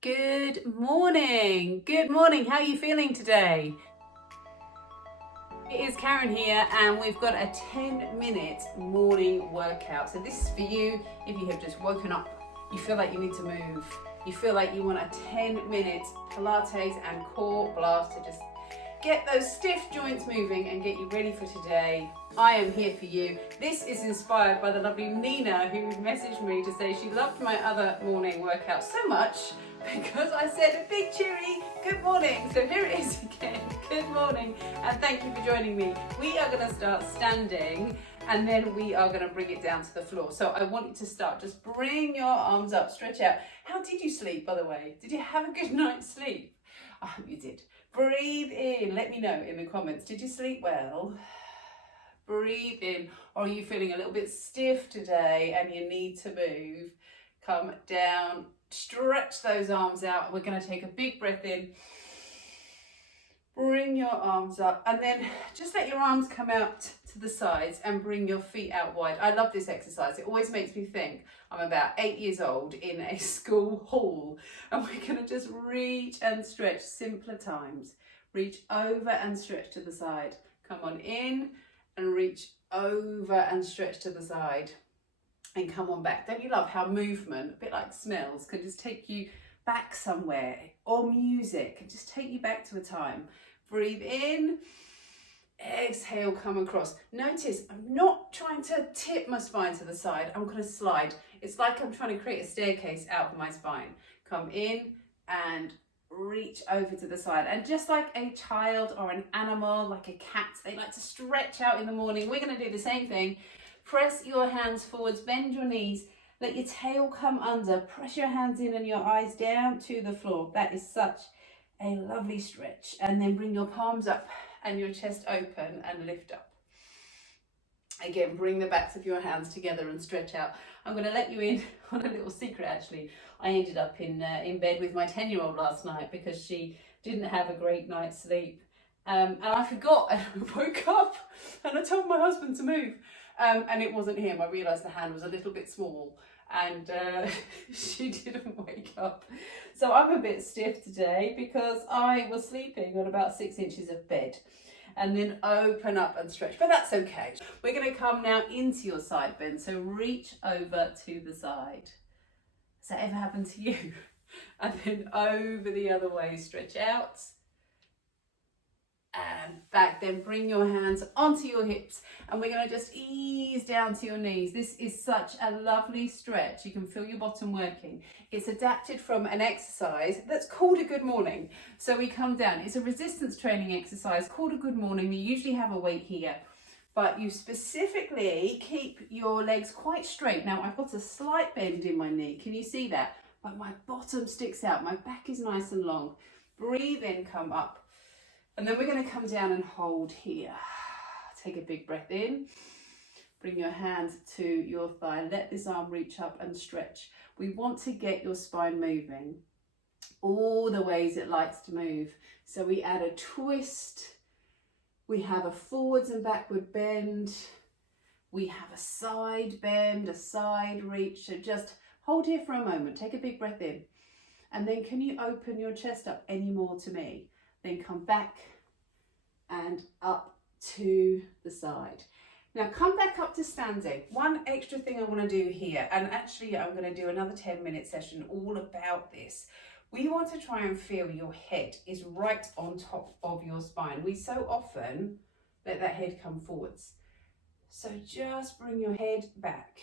Good morning. Good morning. How are you feeling today? It is Karen here, and we've got a 10-minute morning workout. So this is for you if you have just woken up, you feel like you need to move, you feel like you want a 10-minute Pilates and core blast to just get those stiff joints moving and get you ready for today. I am here for you. This is inspired by the lovely Nina, who messaged me to say she loved my other morning workout so much because I said a big cheery good morning. So here it is again. Good morning, and thank you for joining me. We are going to start standing, and then we are going to bring it down to the floor. So I want you to start. Just bring your arms up, stretch out. How did you sleep, by the way? Did you have a good night's sleep? I hope you did. Breathe in. Let me know in the comments. Did you sleep well? Breathe in. Or are you feeling a little bit stiff today and you need to move? Come down. Stretch those arms out. We're going to take a big breath in. Bring your arms up, and then just let your arms come out to the sides and bring your feet out wide. I love this exercise. It always makes me think I'm about 8 years old in a school hall, and we're going to just reach and stretch. Simpler times. Reach over and stretch to the side. Come on in and reach over and stretch to the side. And come on back. Don't you love how movement, a bit like smells, can just take you back somewhere, or music can just take you back to a time. Breathe in, exhale, come across. Notice I'm not trying to tip my spine to the side, I'm going to slide. It's like I'm trying to create a staircase out of my spine. Come in and reach over to the side. And just like a child or an animal, like a cat, they like to stretch out in the morning. We're going to do the same thing. Press your hands forwards, bend your knees, let your tail come under, press your hands in and your eyes down to the floor. That is such a lovely stretch. And then bring your palms up and your chest open and lift up. Again, bring the backs of your hands together and stretch out. I'm going to let you in on a little secret actually. I ended up in bed with my 10-year-old last night because she didn't have a great night's sleep. And I forgot, and I woke up and I told my husband to move. And it wasn't him. I realised the hand was a little bit small, and she didn't wake up. So I'm a bit stiff today because I was sleeping on about 6 inches of bed. And then open up and stretch, but that's okay. We're going to come now into your side bend. So reach over to the side. Has that ever happened to you? And then over the other way, stretch out. And back, then bring your hands onto your hips, and we're going to just ease down to your knees. This is such a lovely stretch. You can feel your bottom working. It's adapted from an exercise that's called a good morning. So we come down. It's a resistance training exercise called a good morning. You usually have a weight here, but you specifically keep your legs quite straight. Now I've got a slight bend in my knee. Can you see that? But my bottom sticks out. My back is nice and long. Breathe in, come up. And then we're going to come down and hold here. Take a big breath in. Bring your hands to your thigh. Let this arm reach up and stretch. We want to get your spine moving all the ways it likes to move. So we add a twist. We have a forwards and backward bend. We have a side bend, a side reach. So just hold here for a moment. Take a big breath in. And then can you open your chest up any more to me? Then come back and up to the side. Now come back up to standing. One extra thing I want to do here, and actually I'm going to do another 10-minute session all about this. We want to try and feel your head is right on top of your spine. We so often let that head come forwards. So just bring your head back.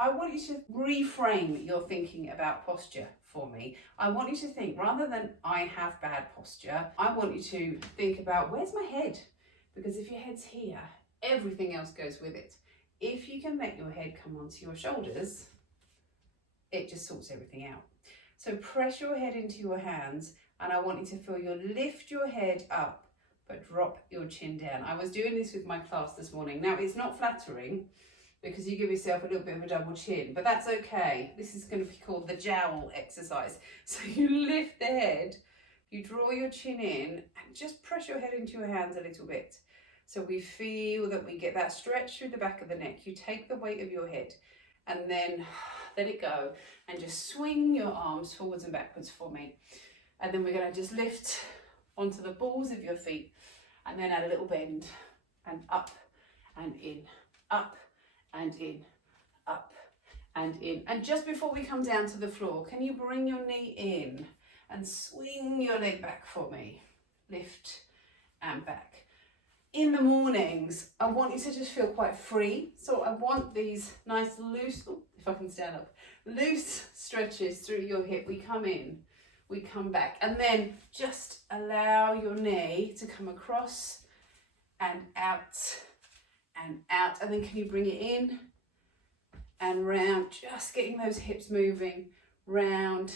I want you to reframe your thinking about posture for me. I want you to think, rather than I have bad posture, I want you to think about, where's my head? Because if your head's here, everything else goes with it. If you can let your head come onto your shoulders, it just sorts everything out. So press your head into your hands, and I want you to feel you lift your head up, but drop your chin down. I was doing this with my class this morning. Now, it's not flattering, because you give yourself a little bit of a double chin, but that's okay. This is going to be called the jowl exercise. So you lift the head, you draw your chin in, and just press your head into your hands a little bit. So we feel that we get that stretch through the back of the neck. You take the weight of your head, and then let it go, and just swing your arms forwards and backwards for me. And then we're going to just lift onto the balls of your feet, and then add a little bend, and up and in, up and in, up and in. And just before we come down to the floor, can you bring your knee in and swing your leg back for me? Lift and back. In the mornings, I want you to just feel quite free. So I want these nice loose, if I can stand up, loose stretches through your hip. We come in, we come back, and then just allow your knee to come across and out and out. And then can you bring it in and round, just getting those hips moving, round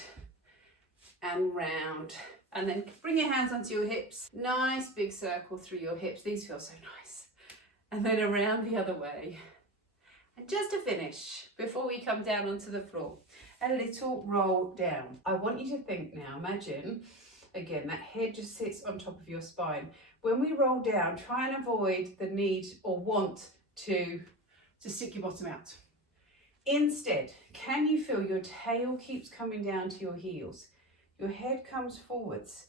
and round. And then bring your hands onto your hips. Nice big circle through your hips. These feel so nice. And then around the other way. And just to finish, before we come down onto the floor, a little roll down. I want you to think now, imagine, again, that head just sits on top of your spine. When we roll down, try and avoid the need or want to stick your bottom out. Instead, can you feel your tail keeps coming down to your heels? Your head comes forwards,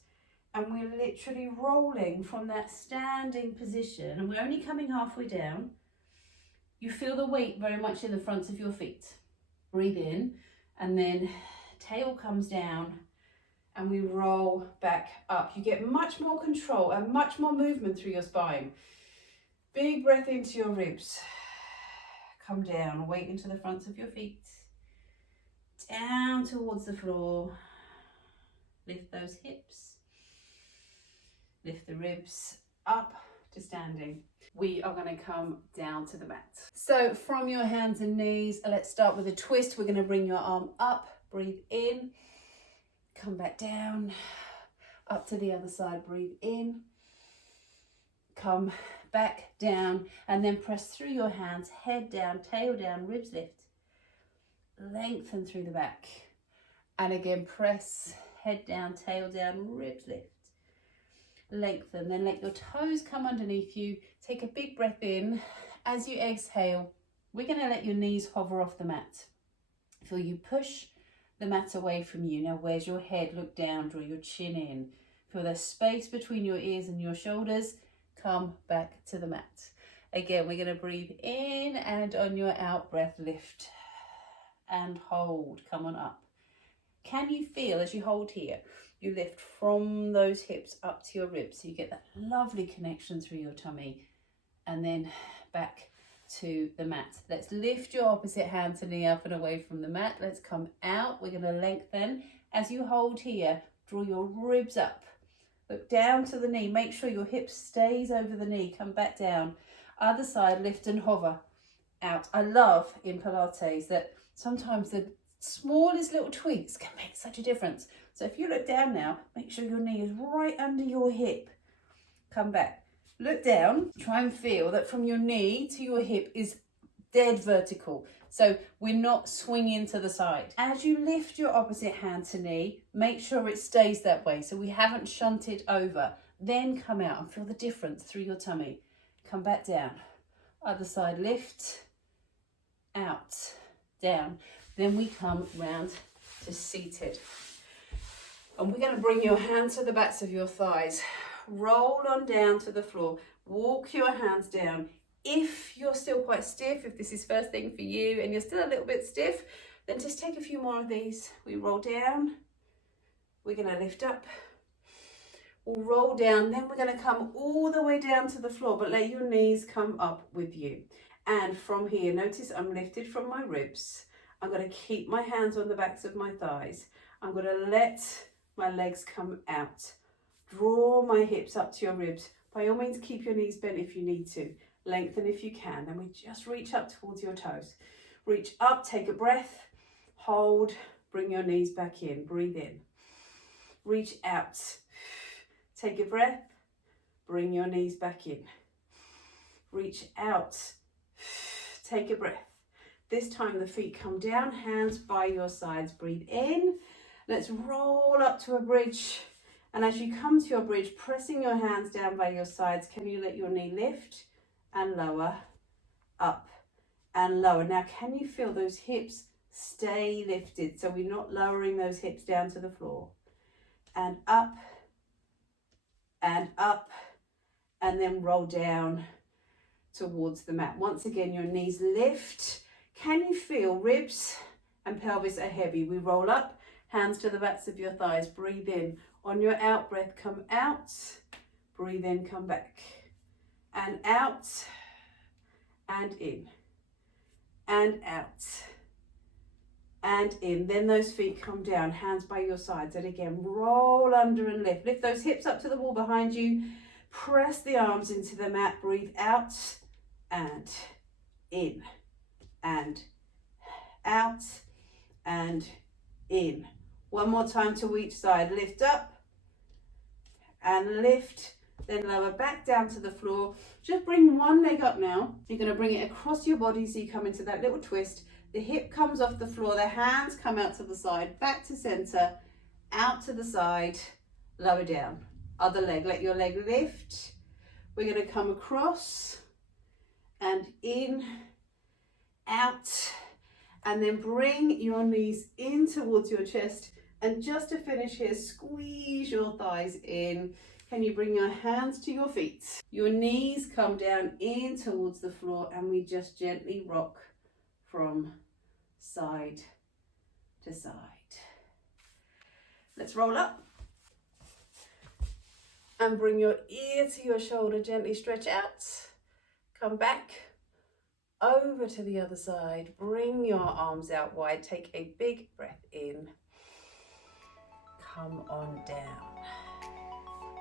and we're literally rolling from that standing position, and we're only coming halfway down. You feel the weight very much in the fronts of your feet. Breathe in, and then tail comes down, and we roll back up. You get much more control and much more movement through your spine. Big breath into your ribs. Come down, weight into the fronts of your feet. Down towards the floor. Lift those hips, lift the ribs up to standing. We are going to come down to the mat. So from your hands and knees, let's start with a twist. We're going to bring your arm up, breathe in, come back down, up to the other side, breathe in, come back down, and then press through your hands, head down, tail down, ribs lift, lengthen through the back, and again press, head down, tail down, ribs lift, lengthen. Then let your toes come underneath you. Take a big breath in. As you exhale, we're going to let your knees hover off the mat. Feel you push the mat away from you. Now where's your head? Look down, draw your chin in. Feel the space between your ears and your shoulders. Come back to the mat. Again, we're going to breathe in, and on your out breath, lift and hold. Come on up. Can you feel as you hold here, you lift from those hips up to your ribs, so you get that lovely connection through your tummy, and then back to the mat. Let's lift your opposite hand to knee up and away from the mat. Let's come out. We're going to lengthen. As you hold here, draw your ribs up. Look down to the knee. Make sure your hip stays over the knee. Come back down. Other side, lift and hover out. I love in Pilates that sometimes the smallest little tweaks can make such a difference. So if you look down now, make sure your knee is right under your hip. Come back. Look down. Try and feel that from your knee to your hip is dead vertical. So we're not swinging to the side. As you lift your opposite hand to knee, make sure it stays that way. So we haven't shunted over. Then come out and feel the difference through your tummy. Come back down. Other side, lift, out, down. Then we come round to seated. And we're going to bring your hands to the backs of your thighs. Roll on down to the floor. Walk your hands down. If you're still quite stiff, if this is first thing for you and you're still a little bit stiff, then just take a few more of these. We roll down. We're going to lift up. We'll roll down. Then we're going to come all the way down to the floor, but let your knees come up with you. And from here, notice I'm lifted from my ribs. I'm going to keep my hands on the backs of my thighs. I'm going to let my legs come out. Draw my hips up to your ribs. By all means, keep your knees bent if you need to. Lengthen if you can. Then we just reach up towards your toes. Reach up, take a breath, hold, bring your knees back in. Breathe in. Reach out. Take a breath, bring your knees back in. Reach out. Take a breath. This time the feet come down, hands by your sides. Breathe in. Let's roll up to a bridge. And as you come to your bridge, pressing your hands down by your sides, can you let your knee lift and lower, up and lower. Now, can you feel those hips Stay lifted, so we're not lowering those hips down to the floor. And up, and up, and then roll down towards the mat. Once again, your knees lift. Can you feel ribs and pelvis are heavy? We roll up, hands to the backs of your thighs. Breathe in. On your out breath, come out. Breathe in, come back. And out, and in, and out, and in. Then those feet come down, hands by your sides. And again, roll under and lift. Lift those hips up to the wall behind you. Press the arms into the mat. Breathe out and in, and out and in. One more time to each side. Lift up and lift. Then lower back down to the floor. Just bring one leg up now. You're going to bring it across your body so you come into that little twist. The hip comes off the floor. The hands come out to the side. Back to center. Out to the side. Lower down. Other leg. Let your leg lift. We're going to come across and in, out, and then bring your knees in towards your chest. And just to finish here, squeeze your thighs in. Can you bring your hands to your feet? Your knees come down in towards the floor, and we just gently rock from side to side. Let's roll up. And bring your ear to your shoulder, gently stretch out. Come back over to the other side. Bring your arms out wide. Take a big breath in. Come on down.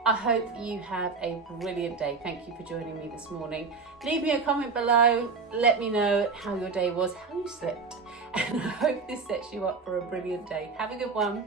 I hope you have a brilliant day. Thank you for joining me this morning. Leave me a comment below. Let me know how your day was, how you slept. And I hope this sets you up for a brilliant day. Have a good one.